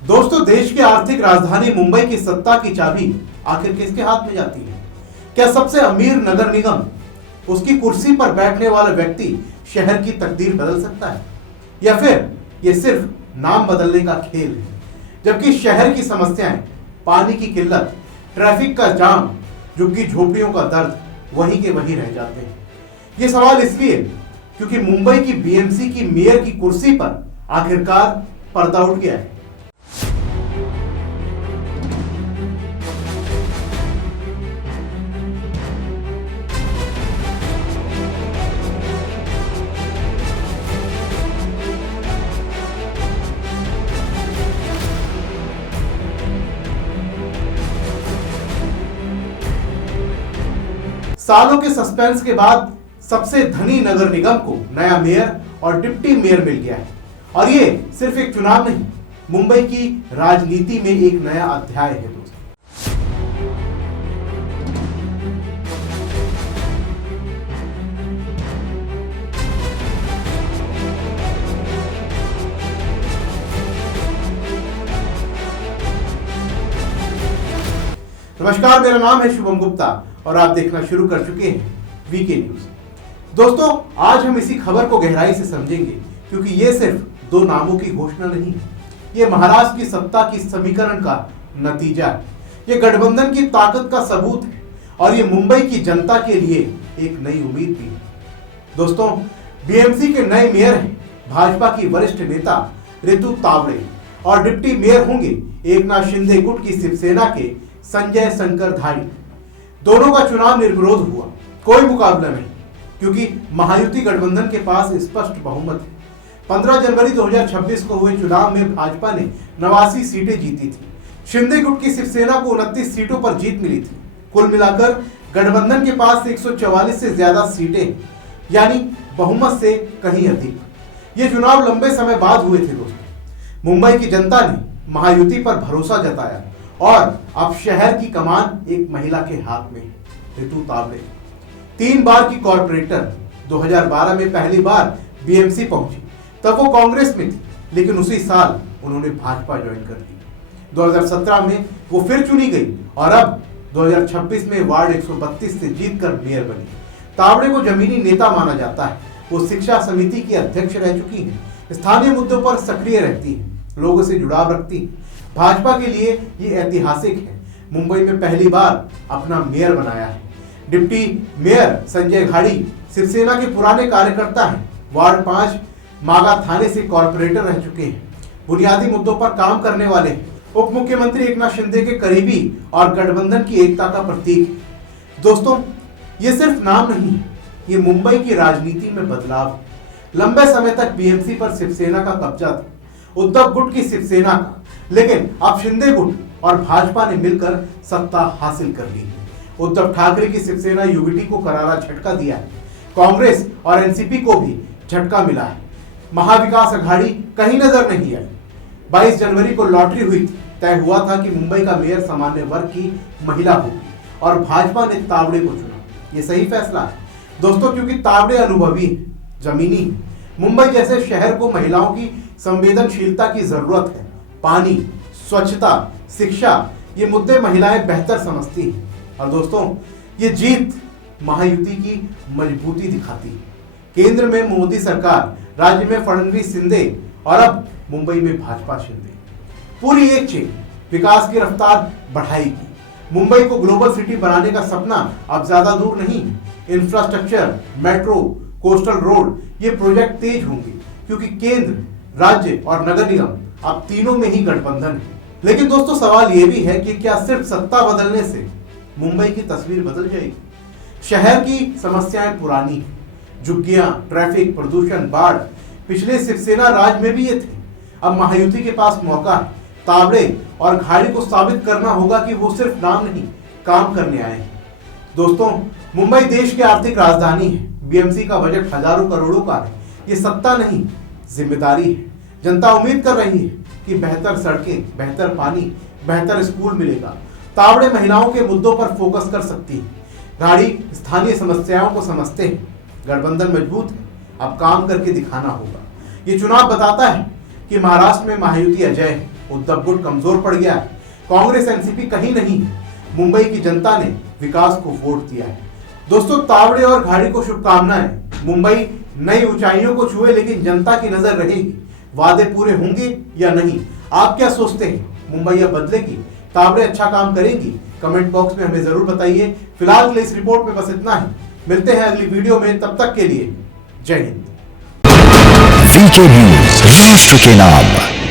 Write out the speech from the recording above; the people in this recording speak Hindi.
दोस्तों, देश की आर्थिक राजधानी मुंबई की सत्ता की चाबी आखिर किसके हाथ में जाती है? क्या सबसे अमीर नगर निगम, उसकी कुर्सी पर बैठने वाला व्यक्ति शहर की तकदीर बदल सकता है, या फिर ये सिर्फ नाम बदलने का खेल है? जबकि शहर की समस्याएं, पानी की किल्लत, ट्रैफिक का जाम, झुग्गी झोपड़ियों का दर्द वहीं के वहीं रह जाते हैं। ये सवाल इसलिए क्योंकि मुंबई की बीएमसी की मेयर की कुर्सी पर आखिरकार पर्दा उठ गया है। सालों के सस्पेंस के बाद सबसे धनी नगर निगम को नया मेयर और डिप्टी मेयर मिल गया है, और ये सिर्फ एक चुनाव नहीं, मुंबई की राजनीति में एक नया अध्याय है दोस्तों। नमस्कार, मेरा नाम है शुभम गुप्ता और आप देखना शुरू कर चुके हैं वीके न्यूज। दोस्तों, आज हम इसी खबर को गहराई से समझेंगे क्योंकि ये सिर्फ दो नामों की घोषणा नहीं है, ये महाराष्ट्र की सत्ता की समीकरण का नतीजा है, ये गठबंधन की ताकत का सबूत है और ये मुंबई की जनता के लिए एक नई उम्मीद भी है। दोस्तों, बीएमसी के नए मेयर हैं भाजपा की वरिष्ठ नेता रितु तावड़े और डिप्टी मेयर होंगे एकनाथ शिंदे गुट की शिवसेना के संजय शंकर धाड़ी। दोनों का चुनाव निर्विरोध हुआ, कोई मुकाबला नहीं, क्योंकि महायुति गठबंधन के पास स्पष्ट बहुमत है। 15 जनवरी 2026 को हुए चुनाव में भाजपा ने 89 सीटें जीती थी। शिंदे गुट की शिवसेना को 29 सीटों पर जीत मिली थी। कुल मिलाकर गठबंधन के पास 144 से ज्यादा सीटें, यानी बहुमत से कहीं अधिक। ये चुनाव लंबे समय बाद हुए थे दोस्तों। मुंबई की जनता ने महायुति पर भरोसा जताया और अब शहर की कमान एक महिला के हाथ में है, रितु तावड़े। 3 बार की कॉर्पोरेटर, 2012 में पहली बार बीएमसी पहुंची, तब वो कांग्रेस में थी, लेकिन उसी साल उन्होंने भाजपा ज्वाइन कर ली। 2017 में वो फिर चुनी गई और अब 2026 में वार्ड 132 से जीतकर मेयर बनी। तावड़े को जमीनी नेता माना जाता है। वो शिक्षा समिति की अध्यक्ष रह चुकी हैं, स्थानीय मुद्दों पर सक्रिय रहती हैं, लोगों से जुड़ाव रखती हैं। भाजपा के लिए ये ऐतिहासिक है, मुंबई में पहली बार अपना मेयर बनाया है। डिप्टी मेयर संजय घाड़ी शिवसेना के पुराने कार्यकर्ता हैं, वार्ड 5 मागा थाने से कॉर्पोरेटर रह चुके हैं, बुनियादी मुद्दों पर काम करने वाले हैं, उप मुख्यमंत्री एकनाथ शिंदे के करीबी और गठबंधन की एकता का प्रतीक है। दोस्तों, ये सिर्फ नाम नहीं है, ये मुंबई की राजनीति में बदलाव है। लंबे समय तक बीएमसी पर शिवसेना का कब्जा था, उद्धव गुट की शिवसेना का, लेकिन अब शिंदे गुट और भाजपा ने मिलकर सत्ता हासिल कर ली है। उद्धव ठाकरे की शिवसेना यूबीटी को करारा झटका दिया है, कांग्रेस और एनसीपी को भी झटका मिला है। महाविकास अघाड़ी कहीं नजर नहीं आई। 22 जनवरी को लॉटरी हुई थी, तय हुआ था कि मुंबई का मेयर सामान्य वर्ग की महिला होगी और भाजपा ने तावड़े को चुना। ये सही फैसला है दोस्तों, क्योंकि तावड़े अनुभवी, जमीनी, मुंबई जैसे शहर को महिलाओं की संवेदनशीलता की जरूरत है। पानी, स्वच्छता, शिक्षा, ये मुद्दे महिलाएं बेहतर समझती हैं। और दोस्तों, ये जीत महायुति की मजबूती दिखाती है। केंद्र में मोदी सरकार, राज्य में फडणवीस शिंदे और अब मुंबई में भाजपा शिंदे, पूरी एक चेन विकास की रफ्तार बढ़ाएगी। मुंबई को ग्लोबल सिटी बनाने का सपना अब ज्यादा दूर नहीं है। इंफ्रास्ट्रक्चर, मेट्रो, कोस्टल रोड, ये प्रोजेक्ट तेज होंगे क्योंकि केंद्र, राज्य और नगर निगम अब तीनों में ही गठबंधन है। लेकिन दोस्तों, सवाल यह भी है कि क्या सिर्फ सत्ता बदलने से मुंबई की तस्वीर बदल जाएगी? शहर की समस्याएं पुरानी हैं, झुग्गियां, ट्रैफिक, प्रदूषण, बाढ़, पिछले शिवसेना राज में भी ये थे। अब महायुति के पास मौका है। तावड़े और घाड़ी को साबित करना होगा कि वो सिर्फ नाम नहीं, काम करने आए हैं। दोस्तों, मुंबई देश की आर्थिक राजधानी है। बीएमसी का बजट हजारों करोड़ों का है। ये सत्ता नहीं, जिम्मेदारी है। जनता उम्मीद कर रही है कि बेहतर सड़कें, बेहतर पानी, बेहतर स्कूल मिलेगा। तावड़े महिलाओं के मुद्दों पर फोकस कर सकती है। घाड़ी स्थानीय समस्याओं को समझते हैं। गठबंधन मजबूत है, अब काम करके दिखाना होगा। ये चुनाव बताता है कि महाराष्ट्र में महायुति अजय है, उद्धव गुट कमजोर पड़ गया है, कांग्रेस एनसीपी कहीं नहीं, मुंबई की जनता ने विकास को वोट दिया है। दोस्तों, तावड़े और घाड़ी को शुभकामनाएं। मुंबई नई ऊंचाइयों को छुए, लेकिन जनता की नजर रहेगी, वादे पूरे होंगे या नहीं। आप क्या सोचते हैं, मुंबई अब बदलेगी, तावड़े अच्छा काम करेंगी? कमेंट बॉक्स में हमें जरूर बताइए। फिलहाल के लिए इस रिपोर्ट में बस इतना ही, मिलते हैं अगली वीडियो में, तब तक के लिए जय हिंद। वीके न्यूज, राष्ट्र के नाम।